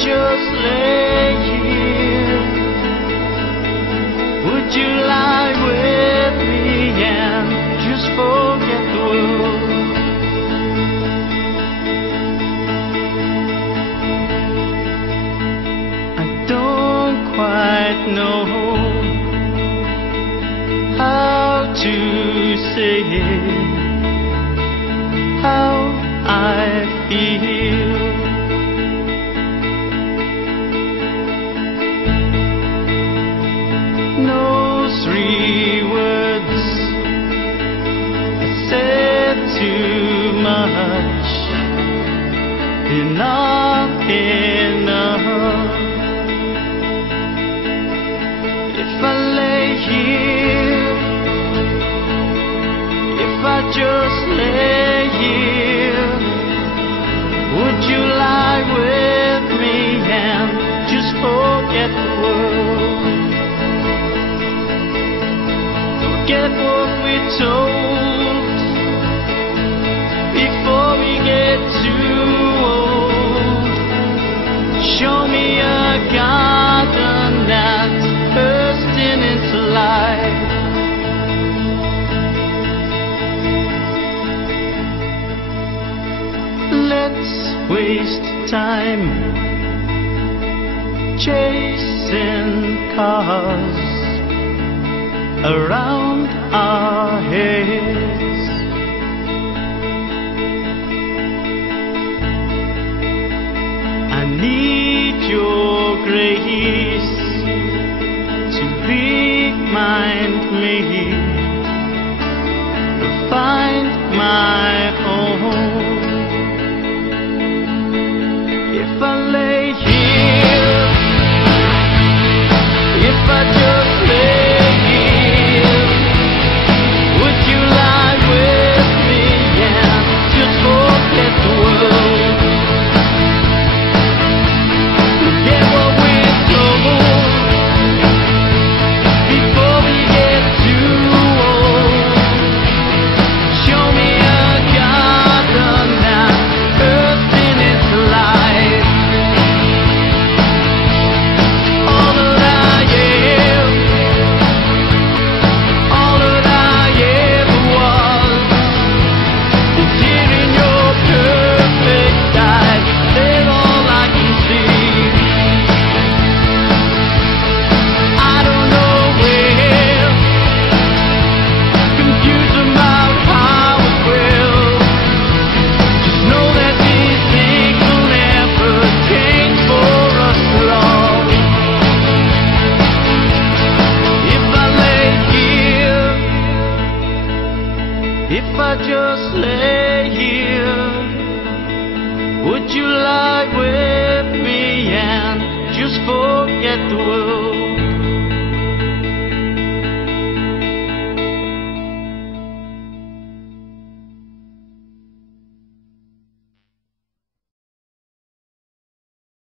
just lay here? Would you lie with me and just forget the world? I don't quite know how to say how I feel. No 3 words said too much. They're not enough. If I lay here, if I just lay here, would you lie with me and just forget the world? Forget what we told before we get too old. Show me a garden that's bursting into life. Let's waste time chasing cars around our heads.